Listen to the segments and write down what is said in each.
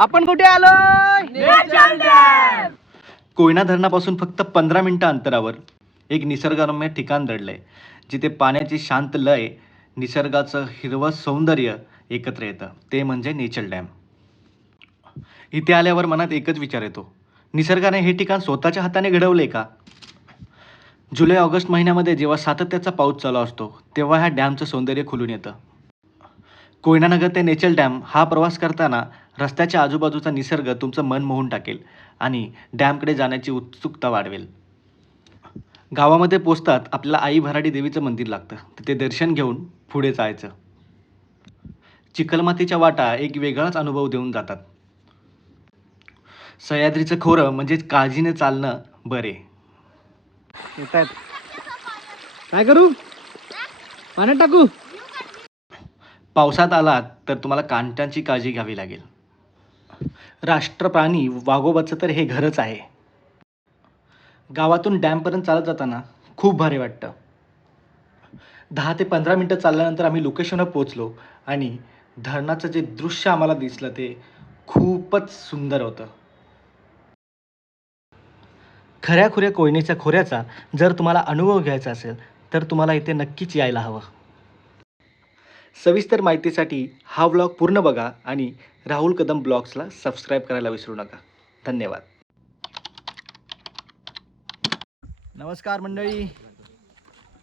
आपण कुठे आलोय? Nature dam. कोयना धरणापासून फक्त 15 मिनिटं अंतरावर एक निसर्गरम्य ठिकाण दडलंय, जिथे पाण्याची शांत लय, निसर्गाचं हिरवं सौंदर्य एकत्र येतं. ते म्हणजे नेचर डॅम. इथे आल्यावर मनात एकच विचार येतो, निसर्गाने हे ठिकाण स्वतःच्या हाताने घडवले का? जुलै ऑगस्ट महिन्यामध्ये जेव्हा सातत्याचा पाऊस चालू असतो, तेव्हा ह्या डॅमचं सौंदर्य खुलून येतं. कोयनानगर ते नेचर डॅम हा प्रवास करताना रस्त्याच्या आजूबाजूचा निसर्ग तुमचं मन मोहून टाकेल आणि डॅमकडे जाण्याची उत्सुकता वाढवेल. गावामध्ये पोचतात आपल्याला आई भराडी देवीचं मंदिर लागतं. तिथे दर्शन घेऊन पुढे जायचं. चिखलमातीच्या वाटा एक वेगळाच अनुभव देऊन जातात. सह्याद्रीचं खोरं म्हणजेच काळजीने चालणं बरे. येतायत. काय करू? पाण्यात टाकू? पावसात आलात तर तुम्हाला कांटांची काळजी घ्यावी लागेल. राष्ट्रप्राणी वाघोबाचं तर हे घरच आहे. गावातून डॅमपर्यंत चालत जाताना खूप भारी वाटतं. 10 ते 15 मिनटं चालल्यानंतर आम्ही लोकेशनवर पोचलो आणि धरणाचं जे दृश्य आम्हाला दिसलं ते खूपच सुंदर होतं. खऱ्याखुऱ्या कोयनेच्या खोऱ्याचा जर तुम्हाला अनुभव घ्यायचा असेल तर तुम्हाला इथे नक्कीच यायला हवं. सविस्तर माहितीसाठी हा व्लॉग पूर्ण बघा आणि राहुल कदम ब्लॉग्सला सबस्क्राईब करायला विसरू नका. धन्यवाद. नमस्कार मंडळी.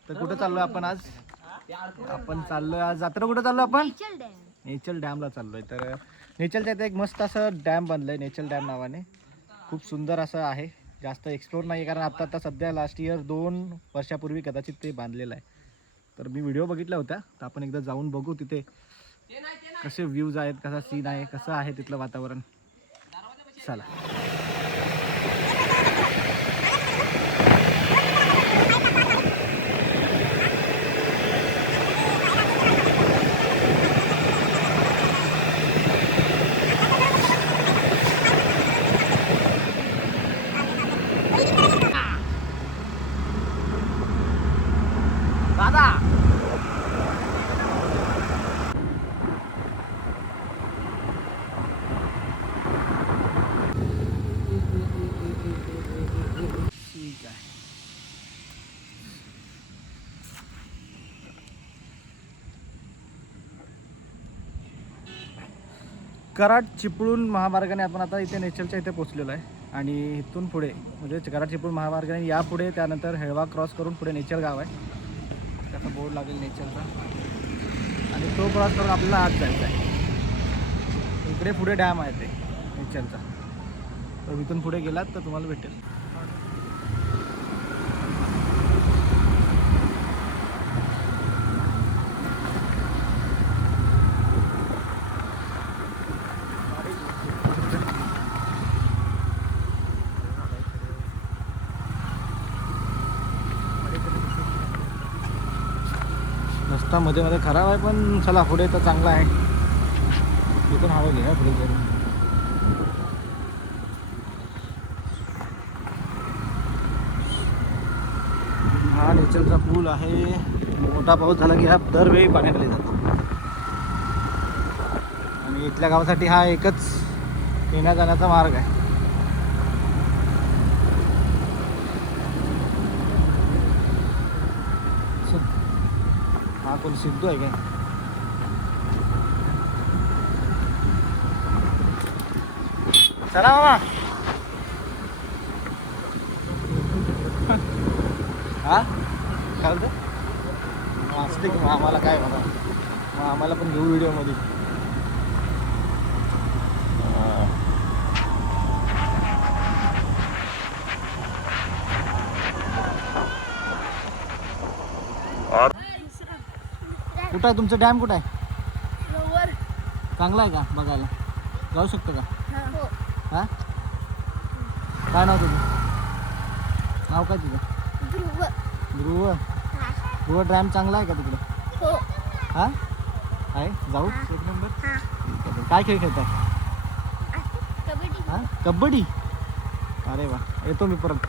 तर कुठं चाललोय आपण आज? आपण चाललोय आज जत्रा. कुठं चाललो आपण? नेचर डॅमला चाललोय. तर नेचरच्या इथे एक मस्त असं डॅम बनलंय, नेचर डॅम नावाने. खूप सुंदर असं आहे. जास्त एक्सप्लोर नाही कारण आता सध्या लास्ट इयर 2 वर्षापूर्वी कदाचित ते बांधलेलं आहे. तर मी व्हिडिओ बघितल्या होत्या, तर आपण एकदा जाऊन बघू तिथे कसे व्ह्यूज आहेत, कसा सीन आहे, कसं आहे तिथलं वातावरण. चला. दादा ठीक आहे. कराड चिपळूण महामार्गाने आपण आता इथे नेचरच्या इथे पोहोचलेलो आहे आणि इथून पुढे म्हणजे कराड चिपळूण महामार्गाने यापुढे त्यानंतर हेळवा क्रॉस करून पुढे नेचर गाव आहे. त्याचा बोर्ड लागेल नेचरचा आणि तो क्रॉस करून आपल्याला आत जायचं आहे. इकडे पुढे डॅम आहे ते नेचरचा. तर इथून पुढे गेलात तर तुम्हाला भेटेल. रस्ता मध्ये मध्ये खराब आहे पण चला पुढे तर चांगला आहे. इथून हवं घ्या पुढे जाऊन. हा नेचरचा पूल आहे. मोठा पाऊस झाला की हा दरवेळी पाण्याखाली जातो आणि इथल्या गावासाठी हा एकच येण्या जाण्याचा मार्ग आहे. हा कोण सिद्धू आहे काय? चला मामा. हा काय बोलतो? असते की आम्हाला काय म्हणा, मग आम्हाला पण घेऊ व्हिडिओमध्ये. कुठं आहे तुमचं डॅम? कुठं आहे? चांगला आहे का बघायला? जाऊ शकतो का? हां काय नाव तुझं? नाव काय तुझं? ध्रुव. ध्रुव डॅम चांगला आहे का तिकडं? हां आहे. जाऊ एक नंबर. काय खेळ खेळताय? हां कबड्डी. अरे वा, येतो मी परत.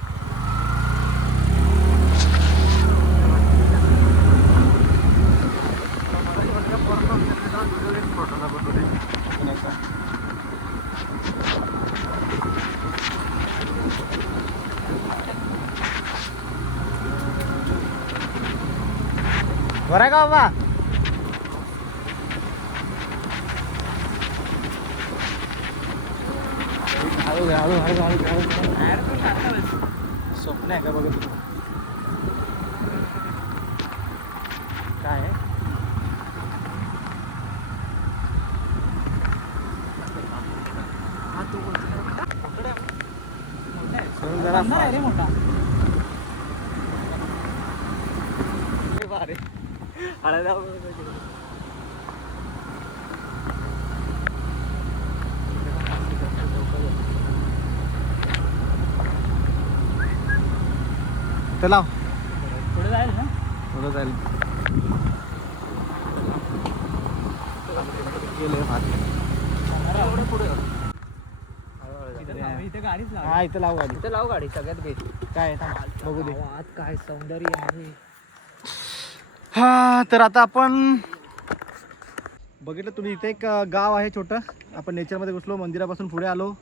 बरं आहे का बाबा? स्वप्न आहे का बघा तुम्ही काय आहे? जरा चला पुढे जाईल ना. पुढं जाईल गेले इथे गाडीच लाव. हा इथं लावू गाडी. इथे लाव गाडी सगळ्यात बेस्ट. काय आहे? बघू दे. आज काय सौंदर्य आहे. हा तर आता आपण बघितलं तुम्ही इथे एक गाव आहे छोटं. आपण नेचरमध्ये घुसलो, मंदिरापासून पुढे आलो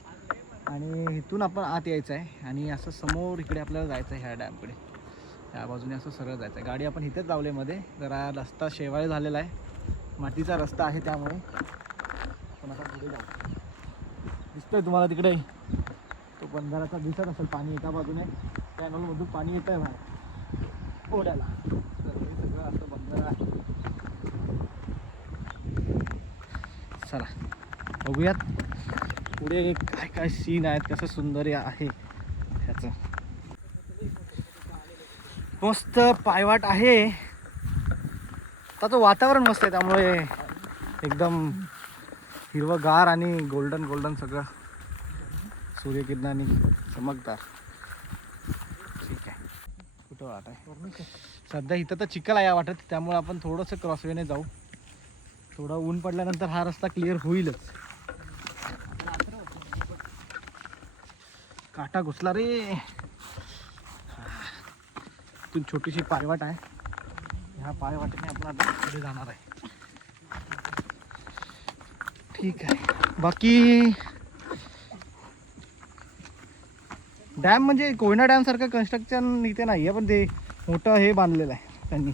आणि इथून आपण आत यायचं आहे आणि असं समोर इकडे आपल्याला जायचं आहे ह्या डॅमकडे. त्या बाजूने असं सरळ जायचं आहे. गाडी आपण इथेच लावले मध्ये. जरा रस्ता शेवाळ झालेला आहे, मातीचा रस्ता आहे, त्यामुळे आपण आता पुढे जाऊ. दिसतोय तुम्हाला तिकडे तो बंधाराचा दिसत असेल. पाणी एका बाजूने कॅनलमधून पाणी येत आहे बाहेर ओढ्याला. तर हे सगळं असं बंधारा आहे. चला बघूयात पुढे काय काय सीन आहेत, कसं सुंदर आहे ह्याचं. मस्त पायवाट आहे. त्याचं वातावरण मस्त आहे, त्यामुळे एकदम हिरवंगार आणि गोल्डन गोल्डन सगळं सूर्यकिरणांनी चमकदार. ठीक आहे. कुठं वाट आहे? सध्या इथं तर चिखल आहे या वाटत, त्यामुळे आपण थोडंसं क्रॉसवेने जाऊ. थोडा ऊन पडल्यानंतर हा रस्ता क्लिअर होईलच. काटा घुसला रे. इथून छोटीशी पायवाट आहे. ह्या पायवाटेने आपण आता पुढे जाणार आहे. ठीक आहे. बाकी डॅम म्हणजे कोयना डॅम सारखं कन्स्ट्रक्शन इथे नाही आहे, पण ते मोठं हे बांधलेलं आहे त्यांनी.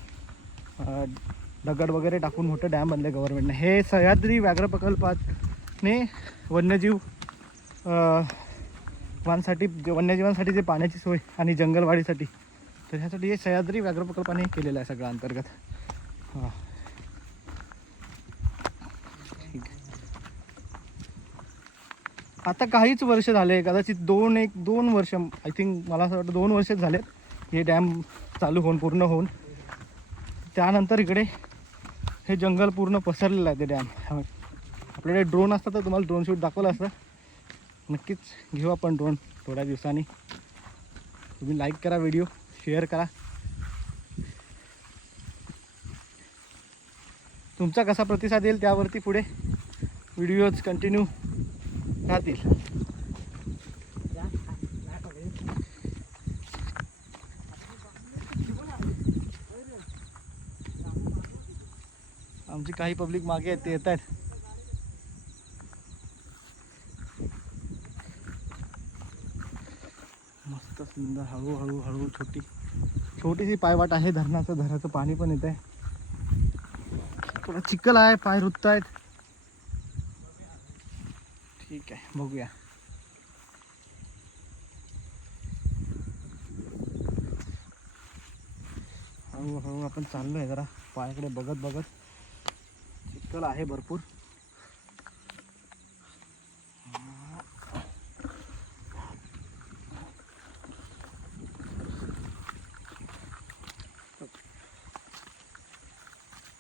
दगड वगैरे टाकून मोठं डॅम बांधलं आहे गव्हर्नमेंटने. हे सह्याद्री व्याघ्र प्रकल्पाने वन्यजीव वन्यजीवांसाठी जे पाण्याची सोय आणि जंगलवाढीसाठी, तर ह्यासाठी हे सह्याद्री व्याघ्र प्रकल्पाने केलेलं आहे सगळं अंतर्गत. हां ठीक आहे. आता काहीच वर्ष झाले, कदाचित दोन वर्ष, आय थिंक, मला असं वाटतं 2 वर्षच झालेत हे डॅम चालू होऊन, पूर्ण होऊन. त्यानंतर इकडे हे जंगल पूर्ण पसरलेलं आहे ते डॅम. आपल्याकडे ड्रोन असतं तर तुम्हाला ड्रोन शूट दाखवलं असतं. नक्कीच घेऊ आपण ड्रोन थोड्या दिवसांनी. तुम्ही लाईक करा, व्हिडिओ शेअर करा. तुमचा कसा प्रतिसाद येईल त्यावरती पुढे व्हिडिओज कंटिन्यू राहतील. आमची काही पब्लिक मागे आहेत, ते येत आहेत. मस्त सुंदर हळूहळू हळू छोटीशी पायवाट आहे. धराचं पाणी पण येत आहे. थोडा चिखल आहे, पाय रुतत आहेत. ठीक आहे, बघूया. हळूहळू आपण चाललो आहे. जरा पायाकडे बघत चिखल आहे भरपूर.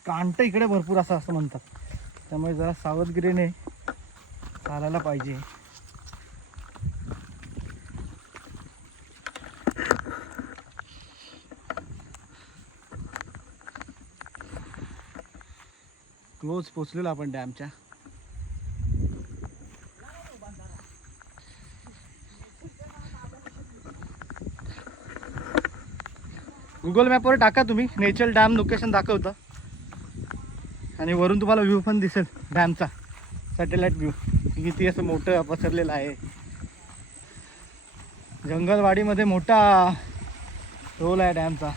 कांट इकडे भरपूर असं म्हणतात, त्यामुळे जरा सावधगिरीने चालायला पाहिजे. क्लोज पोचलेलो आपण डॅमच्या. गुगल मॅपवर टाका तुम्ही, नेचर डॅम लोकेशन दाखवतं आणि वरून तुम्हाला व्ह्यू पण दिसेल डॅमचा. सॅटेलाइट व्ह्यू किती असं मोठं पसरलेलं आहे. जंगलवाडीमध्ये मोठा रोल आहे डॅमचा.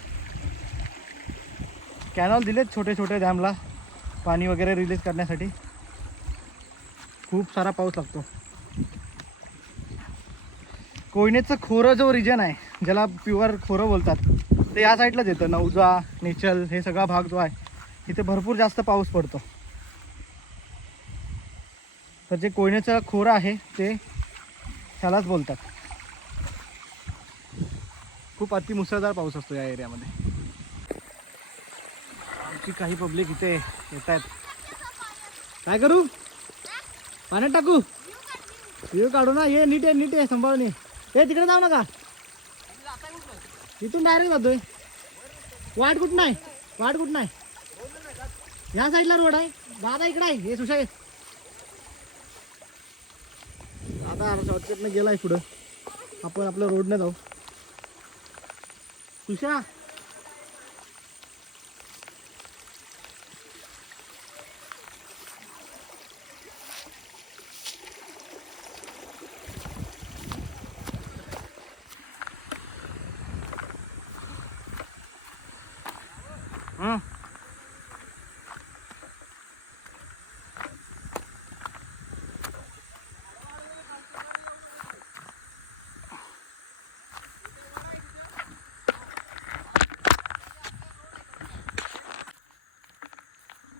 कॅनॉल दिलेत छोटे छोटे डॅमला पाणी वगैरे रिलीज करण्यासाठी. खूप सारा पाऊस लागतो. कोयनेचं खोरं जो रिजन आहे, ज्याला प्युअर खोरं बोलतात, ते या साईडलाच येतं. नवजा, नेचल हे सगळा भाग जो आहे इथे भरपूर जास्त पाऊस पडतो. तर जे कोयनेचं खोरं आहे ते ह्यालाच बोलतात. खूप अतिमुसळधार पाऊस असतो या एरियामध्ये. आमची काही पब्लिक इथे येत आहेत. काय करू? पाण्यात टाकू? व्ह्यू काढू ना. ये नीट आहे सांभाळून ये. तिकडे जाऊ नका. इथून डायरेक्ट जातोय. वाट कुठं नाही? या साईडला रोड आहे. दादा इकडे आहे. हे सुशा आता शॉर्टकटनं गेलाय पुढं. आपण आपल्या रोडने जाऊ. सुशा हां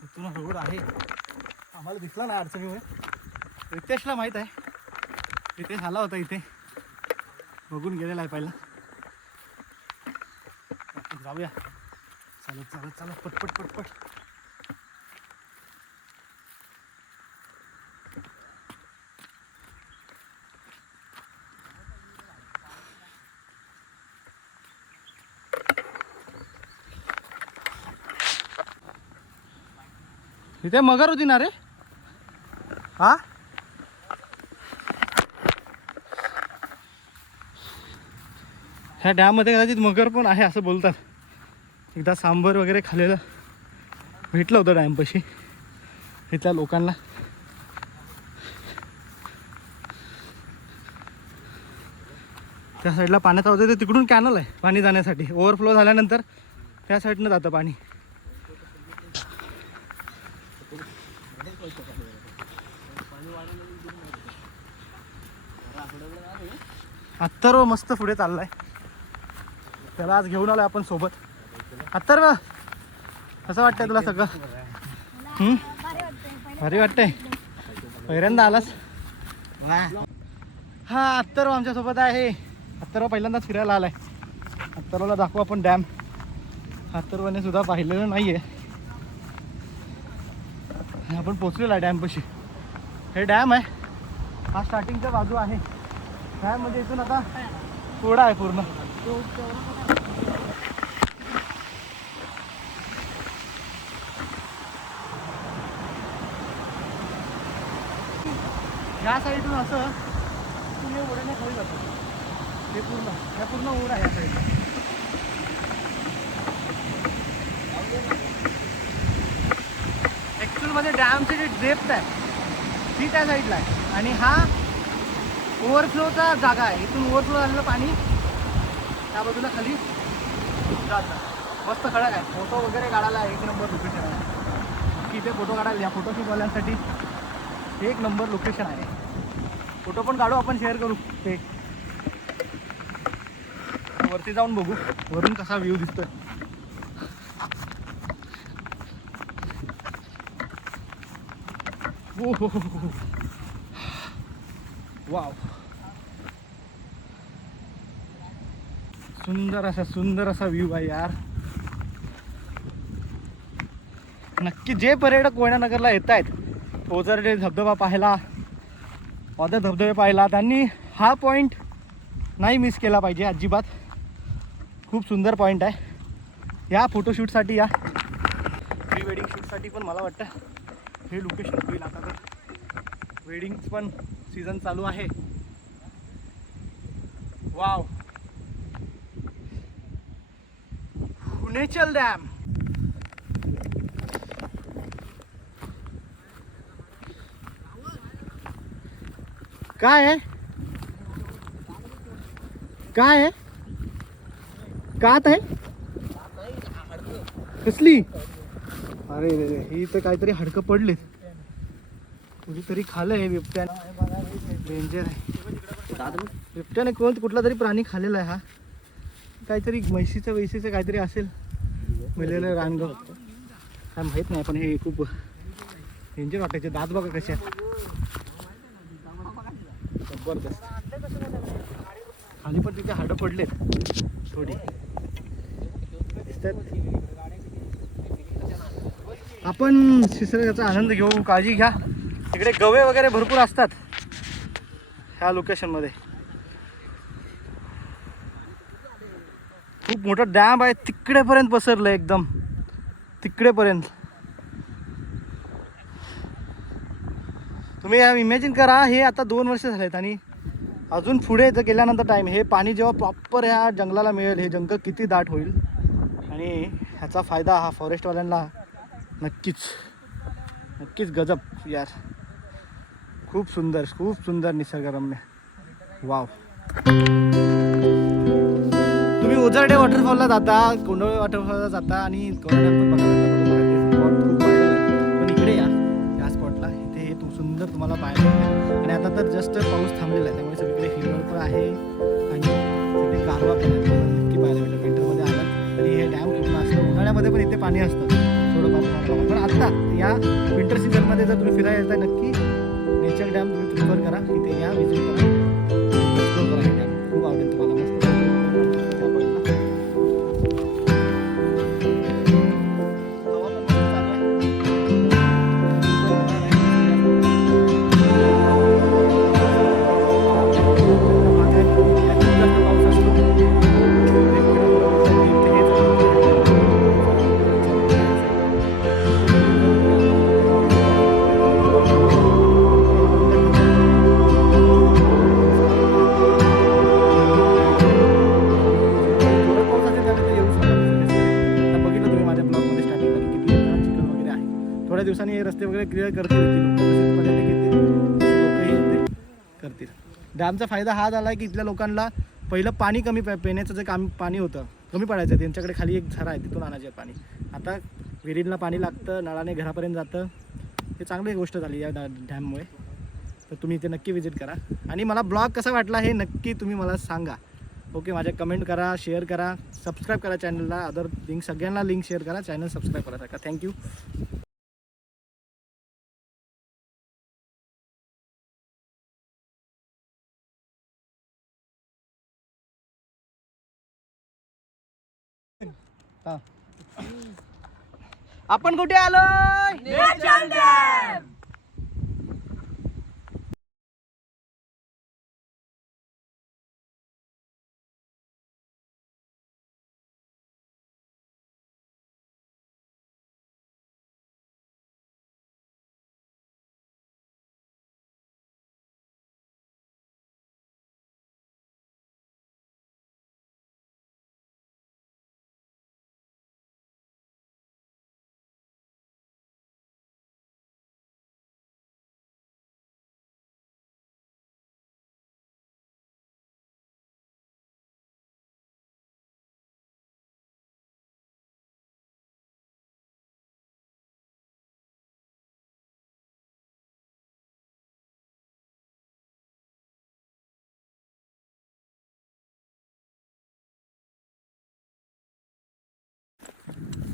इथून रोड आहे. आम्हाला दिसला नाही अडचणीमुळे. रितेशला माहीत आहे. रितेश आला होता इथे, बघून गेलेला आहे पहिला. जाऊया चालत पटपट. इथे मगर होती ना रे? हा ह्या डॅममध्ये कदाचित मगर पण आहे असं बोलतात. एकदा सांबर वगैरे खाल्लेलं भेटलं होतं डॅमपाशी इथल्या लोकांना. त्या साईडला पाण्याचा होतं ते तिकडून कॅनल आहे पाणी जाण्यासाठी. ओव्हरफ्लो झाल्यानंतर त्या साईडनं जातं पाणी. अत्तर्व मस्त पुढे चाललाय. त्याला आज घेऊन आलोय आपण सोबत. अत्तर्व कसं वाटतंय तुला सगळं? भारी वाटतंय. पहिल्यांदा आलास? हा अत्तर्व आमच्यासोबत आहे. अत्तर्व पहिल्यांदाच फिरायला आलाय. अत्तर्वला दाखवू आपण डॅम. अत्तर्वने सुद्धा पाहिलेलं नाहीये. आपण पोचलेलो आहे डॅमपाशी. हे डॅम आहे. हा स्टार्टिंगचा बाजू आहे. डॅम म्हणजे इथून आता थोडा आहे पूर्ण. या साईडून असं तुम्ही ओढ्याने खाली जातो. हे पूर्ण ओढ आहे या साईडला. ॲक्च्युअलमध्ये डॅमची जी डेप्थ आहे ती त्या साईडला आहे आणि हा ओव्हरफ्लोचा जागा आहे. इथून ओव्हरफ्लो झालेलं पाणी त्या बाजूला खाली जातं. मस्त खडक आहे. फोटो वगैरे काढायला एक नंबर लोकेशन आहे. की इथे फोटो काढायला या फोटोशूटवाल्यांसाठी एक नंबर लोकेशन आहे. फोटो पण काढू आपण, शेअर करू ते. वरती जाऊन बघू वरून कसा व्ह्यू दिसतोय. हो हो हो हो वाव. सुंदर असा व्ह्यू आहे यार. नक्की जे पर्यटक कोयनानगरला येत आहेत ओझरडे धबधबा पाहायला, ऑदर धबधबे पाहायला, त्यांनी हा पॉईंट नाही मिस केला पाहिजे अजिबात. खूप सुंदर पॉईंट आहे. या फोटोशूटसाठी, या प्री वेडिंग शूटसाठी पण मला वाटतं हे लोकेशन होईल. आता तर वेडिंग्स पण सीझन चालू आहे. वाव. नेचल डॅम. काय आहे काय आहे कात आहे कसली अरे रे रे ही तर काहीतरी हाडकं पडलेत कुठेतरी खाल्लं हे बिबट्याने डेंजर आहे बिबट्याने कुठला तरी प्राणी खाल्लेला आहे हा काहीतरी म्हैशीचं काहीतरी असेल मेलेलं रानगाव काय माहीत नाही पण हे खूप डेंजर वाटायचे दात बघा कसे आहेत जबरदस्त खाली पण तिथे हाडं पडलेत थोडी दिसतात आपण निसर्गाचा आनंद घेऊ काळजी घ्या इकडे गवे वगैरे भरपूर असतात ह्या लोकेशनमध्ये खूप मोठा डॅम आहे तिकडेपर्यंत पसरलं एकदम तिकडेपर्यंत तुम्ही इमॅजिन करा हे आता 2 वर्ष झालेत आणि अजून पुढे जर गेल्यानंतर टाईम हे पाणी जेव्हा प्रॉपर ह्या जंगलाला मिळेल हे जंगल किती दाट होईल आणि ह्याचा फायदा हा फॉरेस्टवाल्यांना नक्कीच गजब यार खूप सुंदर निसर्गरम्य वाव तुम्ही ओझरडे वॉटरफॉलला जाता कोंडोळे वॉटरफॉलला जाता आणि पण इकडे या स्पॉटला इथे हे सुंदर तुम्हाला पाहायला मिळेल आणि आता तर जस्ट पाऊस थांबलेला आहे त्यामुळे सगळीकडे हिरवळ पण आहे आणि सगळे गारवा पण आहे नक्की पाहायला मिळेल विंटरमध्ये आला तरी हे डॅम पूर्ण असतं उन्हाळ्यामध्ये पण इथे पाणी असतं थोडंफार पण आत्ता या विंटर सीझनमध्ये जर तुम्ही फिरायला येता नक्की नेचर डॅम तुम्ही प्रिफर करा इथे या विजिट करा एक्सप्लोर करा हे डॅम खूप आवडेल तुम्हाला मस्त त्या पॉईंटला हवा पण मस्त चालू आहे पाऊस असतो थोड्या दिवसांनी हे रस्ते वगैरे क्लिअर करतील लोक पर्यटक येतील लोकही करतील डॅमचा फायदा हा झाला आहे की इथल्या लोकांना पहिलं पाणी कमी पिण्याचं जे पाणी होतं कमी पडायचं त्यांच्याकडे खाली एक झरा आहे तिथून आणायचं पाणी आता विहिरीला पाणी लागतं नळाने घरापर्यंत जातं हे चांगली गोष्ट झाली या डॅममुळे तर तुम्ही इथे नक्की विजिट करा आणि मला ब्लॉग कसा वाटला हे नक्की तुम्ही मला सांगा ओके माझ्या कमेंट करा शेअर करा सबस्क्राईब करा चॅनलला अदर लिंक सगळ्यांना लिंक शेअर करा चॅनल सबस्क्राईब करा थँक्यू आपण कुठे आलोय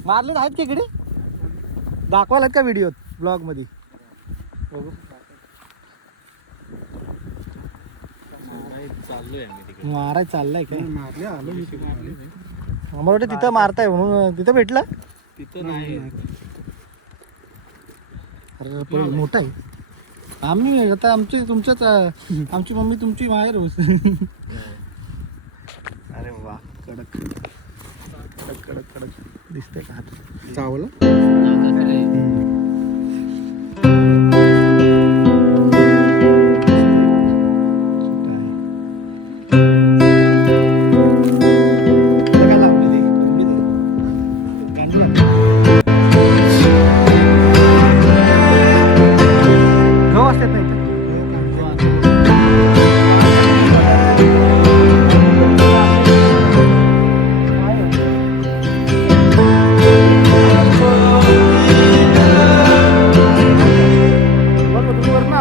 मारले आहेत की इकडे दाखवायला का व्हिडिओत ब्लॉग मध्ये बघू माराय चाललाय काय मारले आलो मला वाटतं तिथं मारताय म्हणून तिथं भेटलं तिथं नाही अरे मोठा आहे आम्ही आता तुमच्याच आमची मम्मी तुमची बाहेर अरे वा कडक कडक कडक कडक दिसतंय का हात चावलं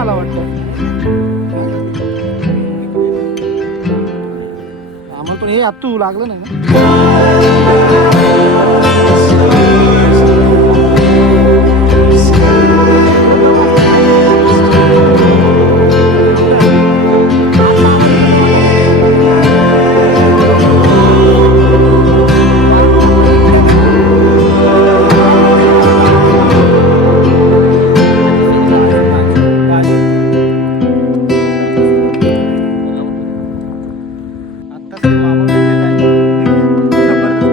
आला वाटतं. आम्हाला पण हे आत्तू लागलं नाही ना. आत्ताच ते मामा भेटले त्यांनी जबरदस्त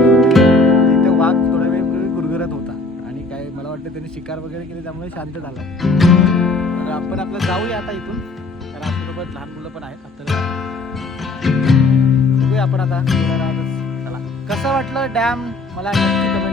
तिथे वाघ थोड्या वेळपूर्वी गुरगुरत होता आणि काय मला वाटतं त्यांनी शिकार वगैरे केली त्यामुळे शांत झाला. तर आपण आपलं जाऊया आता इथून, कारण आपल्यासोबत लहान मुलं पण आहेत. तर बघूया आपण आता थोड्या वेळातच. चला, कसं वाटलं डॅम मला नक्की कमेंट